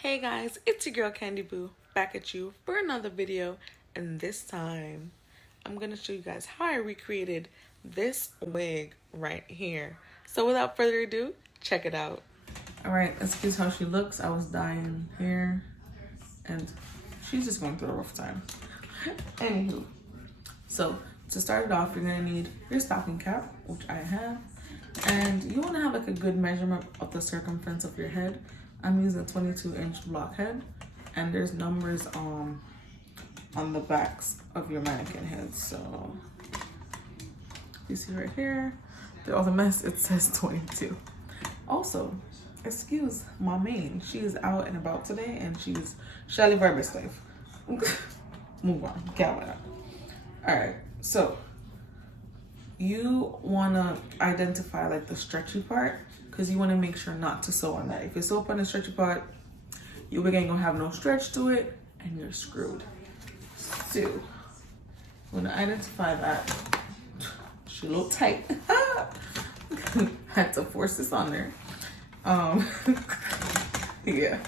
Hey guys, it's your girl Candy Boo back at you for another video, and this time I'm gonna show you guys how I recreated this wig right here. So without further ado, check it out. Alright, excuse how she looks. I was dyeing hair and she's just going through a rough time. Anywho, so to start it off, you're gonna need your stocking cap, which I have, and you wanna have like a good measurement of the circumference of your head. I'm using a 22-inch blockhead, and there's numbers on the backs of your mannequin heads. So you see right here, they're all the mess. It says 22. Also, excuse my main. She is out and about today, and she's Shelly Verbe's life. Move on. Get out. All right. So you wanna identify like the stretchy part, because you want to make sure not to sew on that. If you sew up on the stretchy part, your wig ain't gonna have no stretch to it and you're screwed. So you want to identify that. She a little tight. Had to force this on there. Yeah,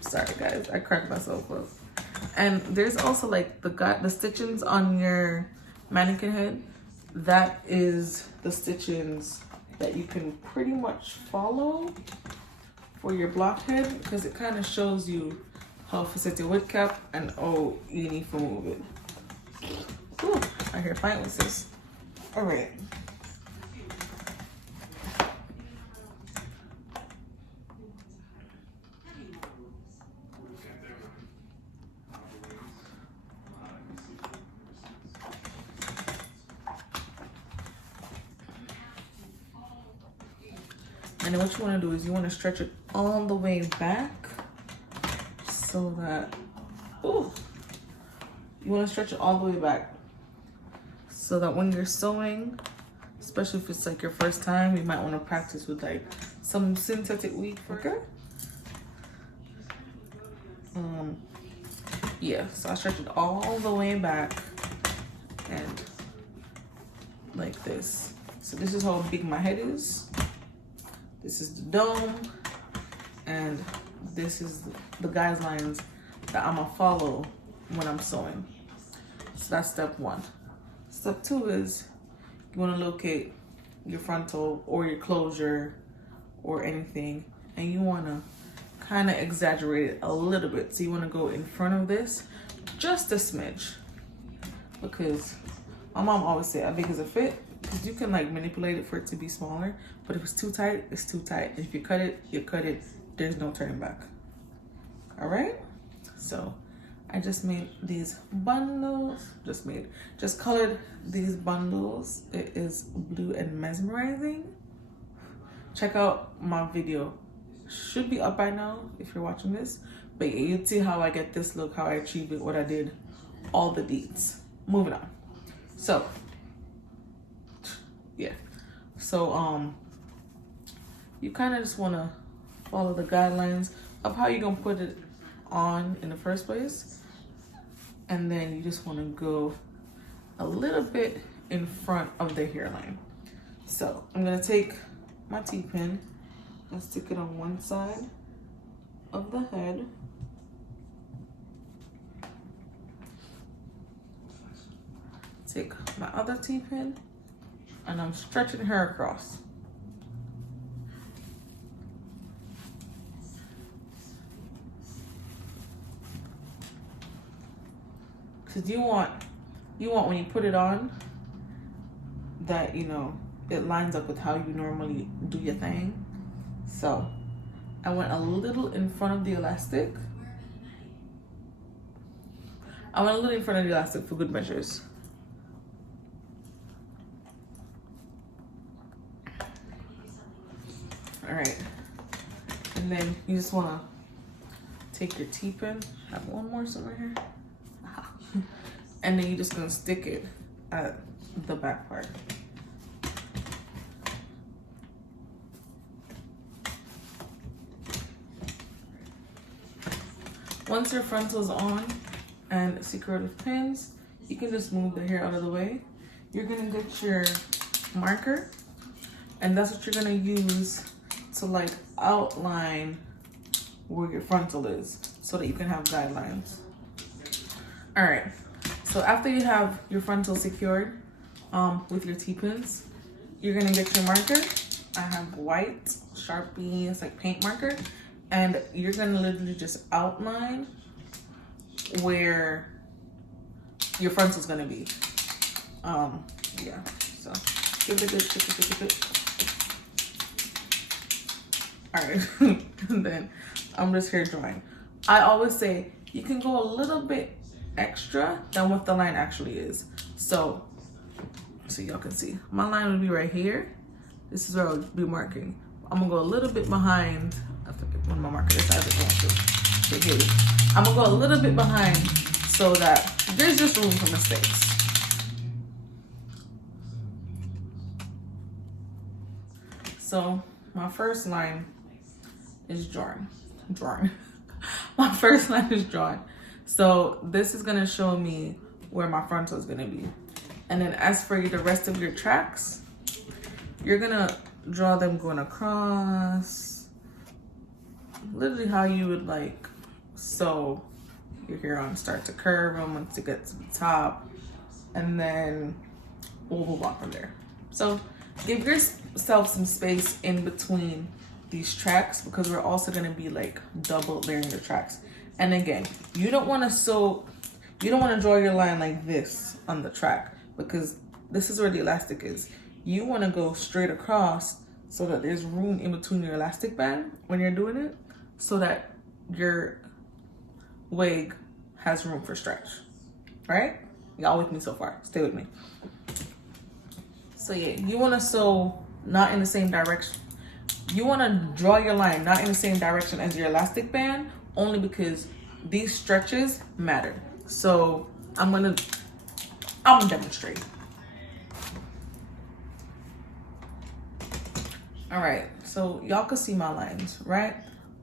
sorry guys, I cracked myself up. And there's also like the stitchings on your mannequin head. That is the stitchings that you can pretty much follow for your blockhead, because it kind of shows you how to set your wig cap and oh, you need to move it. Ooh, I hear fight with this. All right. And then what you want to do is you want to stretch it all the way back so that, ooh, you want to stretch it all the way back so that when you're sewing, especially if it's like your first time, you might want to practice with like some synthetic weave, okay? Yeah, so I stretch it all the way back and like this. So this is how big my head is. This is the dome, and this is the guidelines that I'm gonna follow when I'm sewing. So that's step one. Step two is you wanna locate your frontal or your closure or anything, and you wanna kind of exaggerate it a little bit. So you wanna go in front of this just a smidge, because my mom always said, how big is a fit? Because you can like manipulate it for it to be smaller, but if it's too tight, it's too tight. If you cut it, you cut it. There's no turning back. All right. So I just made these bundles. Just colored these bundles. It is blue and mesmerizing. Check out my video. Should be up by now if you're watching this. But yeah, you'd see how I get this look, how I achieved it, what I did, all the deets. Moving on. So yeah, so you kind of just want to follow the guidelines of how you're gonna put it on in the first place, and then you just want to go a little bit in front of the hairline. So I'm gonna take my T-pin and stick it on one side of the head. Take my other T-pin and I'm stretching her across. Because you want when you put it on that, you know, it lines up with how you normally do your thing. So I went a little in front of the elastic. For good measures. All right, and then you just want to take your T-pin. I have one more somewhere here. And then you're just gonna stick it at the back part. Once your frontal's on and secure with pins, you can just move the hair out of the way. You're gonna get your marker, and that's what you're gonna use to like outline where your frontal is so that you can have guidelines. All right, so after you have your frontal secured with your T-pins, you're gonna get your marker. I have white Sharpie, it's like paint marker, and you're gonna literally just outline where your frontal is gonna be. Yeah, so give it a good. All right, and then I'm just here drawing. I always say you can go a little bit extra than what the line actually is. So y'all can see my line would be right here. This is where I would be marking. I'm gonna go a little bit behind. I have to get one of my markers. I'm gonna go a little bit behind so that there's just room for mistakes. So my first line is drawing. My first line is drawing. So this is gonna show me where my frontal is gonna be. And then as for the rest of your tracks, you're gonna draw them going across, literally how you would like sew your hair on. Start to curve them once you get to the top, and then we'll move on from there. So give yourself some space in between these tracks because we're also gonna be like double layering the tracks. And again, you don't wanna draw your line like this on the track because this is where the elastic is. You wanna go straight across so that there's room in between your elastic band when you're doing it so that your wig has room for stretch, right? Y'all with me so far? Stay with me. So yeah, you wanna sew not in the same direction. You wanna draw your line not in the same direction as your elastic band only because these stretches matter. So I'm gonna demonstrate. All right, so y'all can see my lines, right?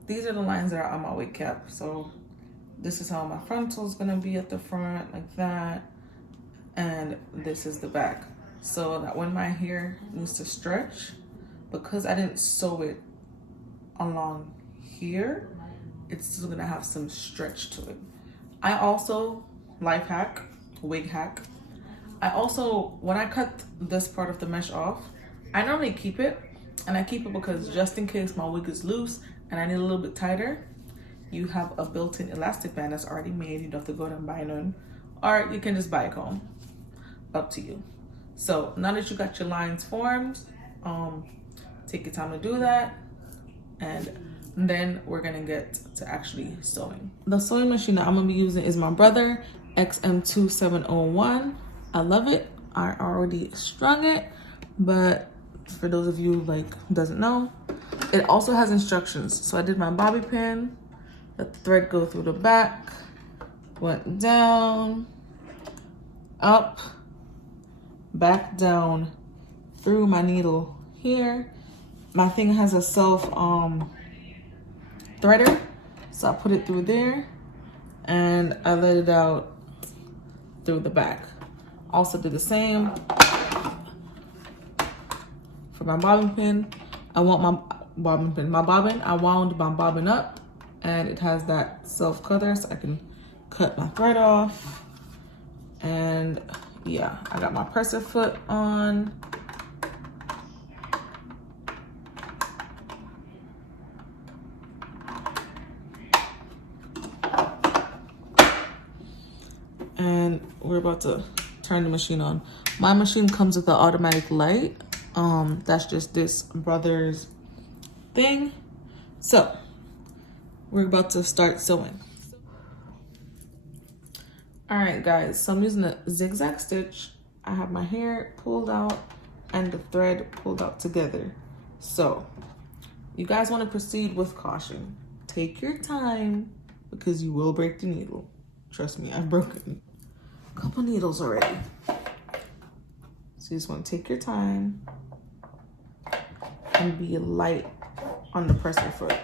These are the lines that are on my wig cap. So this is how my frontal is gonna be at the front, like that. And this is the back. So that when my hair needs to stretch, because I didn't sew it along here, it's still gonna have some stretch to it. I also, life hack, wig hack, I also, when I cut this part of the mesh off, I normally keep it, and I keep it because just in case my wig is loose and I need a little bit tighter, you have a built-in elastic band that's already made. You don't have to go and buy none, or you can just buy a comb, up to you. So now that you got your lines formed, take your time to do that, and then we're gonna get to actually sewing. The sewing machine that I'm gonna be using is my Brother XM2701. I love it. I already strung it, but for those of you like doesn't know, it also has instructions. So I did my bobby pin, let the thread go through the back, went down, up, back down, through my needle here. My thing has a self threader, so I put it through there and I let it out through the back. Also did the same for my bobbin pin. I want my bobbin pin, I wound my bobbin up, and it has that self cutter so I can cut my thread off. And yeah, I got my presser foot on. And we're about to turn the machine on. My machine comes with an automatic light. That's just this Brother's thing. So we're about to start sewing. All right, guys, so I'm using a zigzag stitch. I have my hair pulled out and the thread pulled out together. So you guys want to proceed with caution. Take your time because you will break the needle. Trust me, I've broken a couple needles already. So you just want to take your time and be light on the presser foot.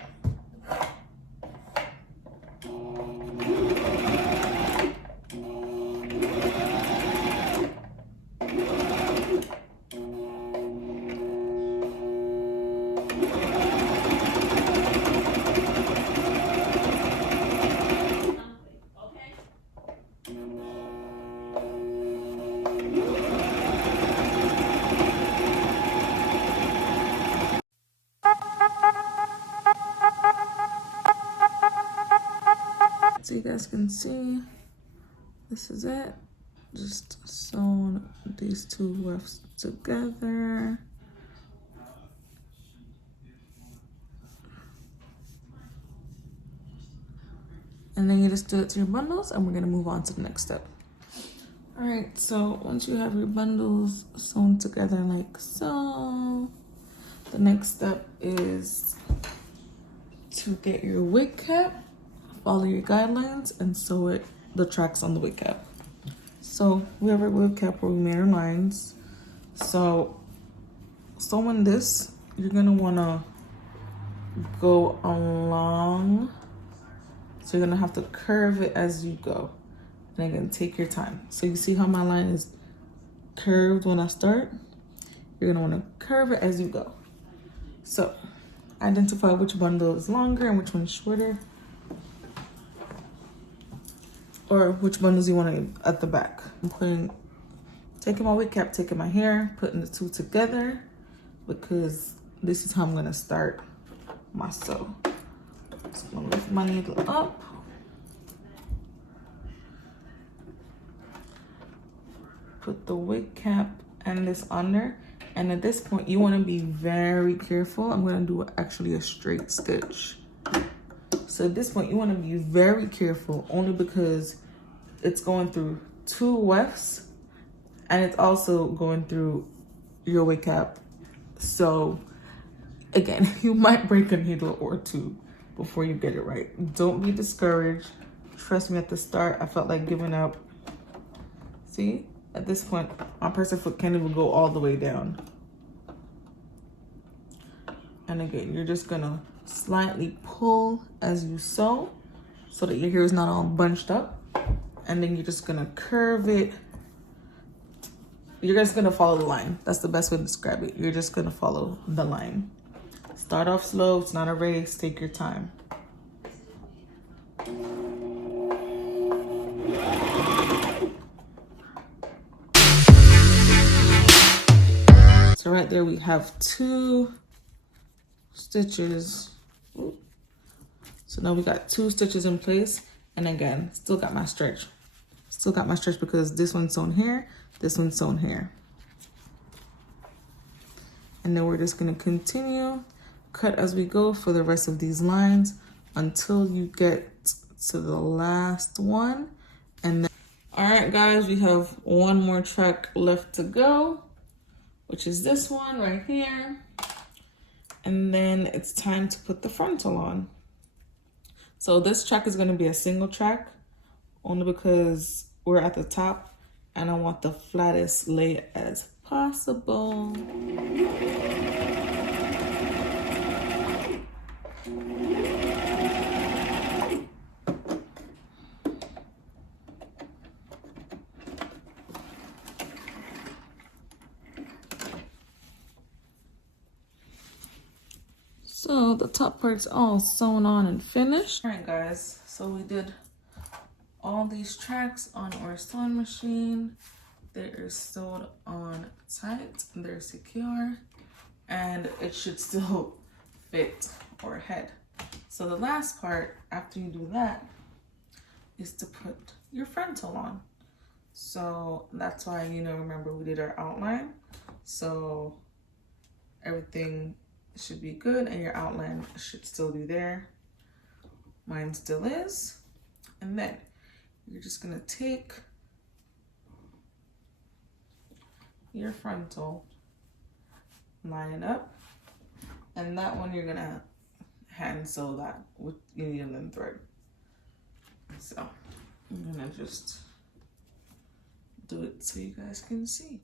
So you guys can see, this is it. Just sewn these two wefts together. And then you just do it to your bundles, and we're gonna move on to the next step. All right, so once you have your bundles sewn together like so, the next step is to get your wig cap, follow your guidelines, and sew it the tracks on the wig cap. So we have our wig cap where we made our lines. So sewing this, you're gonna wanna go along. So you're gonna have to curve it as you go. And again, take your time. So you see how my line is curved when I start? You're gonna wanna curve it as you go. So identify which bundle is longer and which one is shorter. Or which bundles you want at the back. I'm taking my wig cap, taking my hair, putting the two together because this is how I'm gonna start my sew. So I'm gonna lift my needle up. Put the wig cap and this under. And at this point, you wanna be very careful. I'm gonna do actually a straight stitch. So at this point, you wanna be very careful only because it's going through two wefts and it's also going through your wig cap. So again, you might break a needle or two before you get it right. Don't be discouraged. Trust me, at the start, I felt like giving up. See, at this point, my person foot can't even go all the way down. And again, you're just gonna slightly pull as you sew so that your hair is not all bunched up. And then you're just gonna curve it. You're just gonna follow the line. That's the best way to describe it. You're just gonna follow the line. Start off slow, it's not a race, take your time. So right there we have 2 stitches. So now we got 2 stitches in place. And again, still got my stretch. Still got my stretch because this one's sewn here, this one's sewn here. And then we're just gonna continue, cut as we go for the rest of these lines until you get to the last one. And then, all right guys, we have one more track left to go, which is this one right here. And then it's time to put the frontal on. So this track is gonna be a single track only because we're at the top and I want the flattest lay as possible. So the top part's all sewn on and finished. All right guys, so we did all these tracks on our sewing machine. They are sewed on tight, they're secure, and it should still fit our head. So the last part after you do that is to put your frontal on. So that's why, remember we did our outline. So everything should be good and your outline should still be there. Mine still is. And then you're just gonna take your frontal, line it up, and that one you're gonna hand sew that with your needle and thread. So I'm gonna just do it so you guys can see.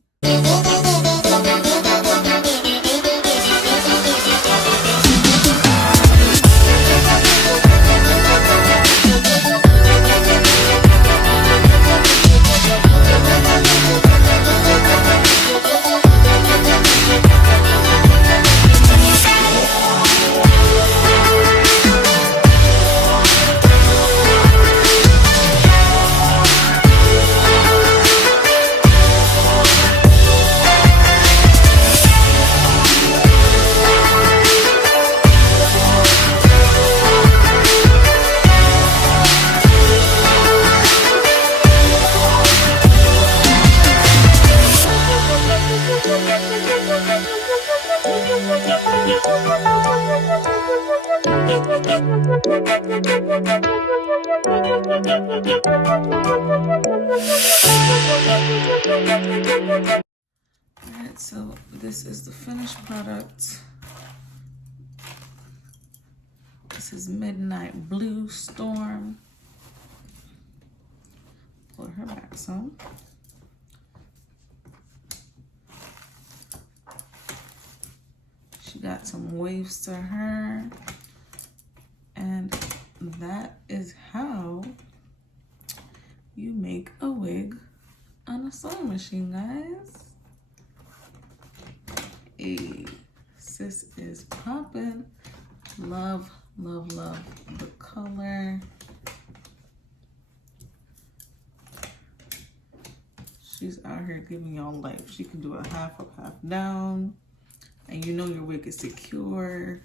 Alright, so this is the finished product. This is Midnight Blue Storm. Put her back some. She got some waves to her. And that is how you make a wig on a sewing machine, guys. Hey, sis is popping. Love, love, love the color. She's out here giving y'all life. She can do a half up, half down. And you know your wig is secure.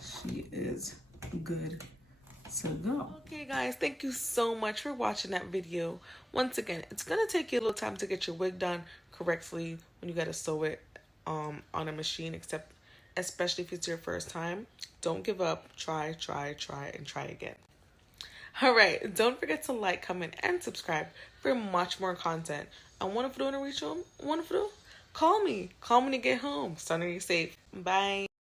She is good to go. Okay guys, thank you so much for watching that video. Once again, it's gonna take you a little time to get your wig done correctly when you gotta sew it on a machine, especially if it's your first time. Don't give up. Try, and try again. Alright, don't forget to like, comment, and subscribe for much more content. And what if you don't reach home? What if you do? Call me. Call me to get home. Sunny safe. Bye.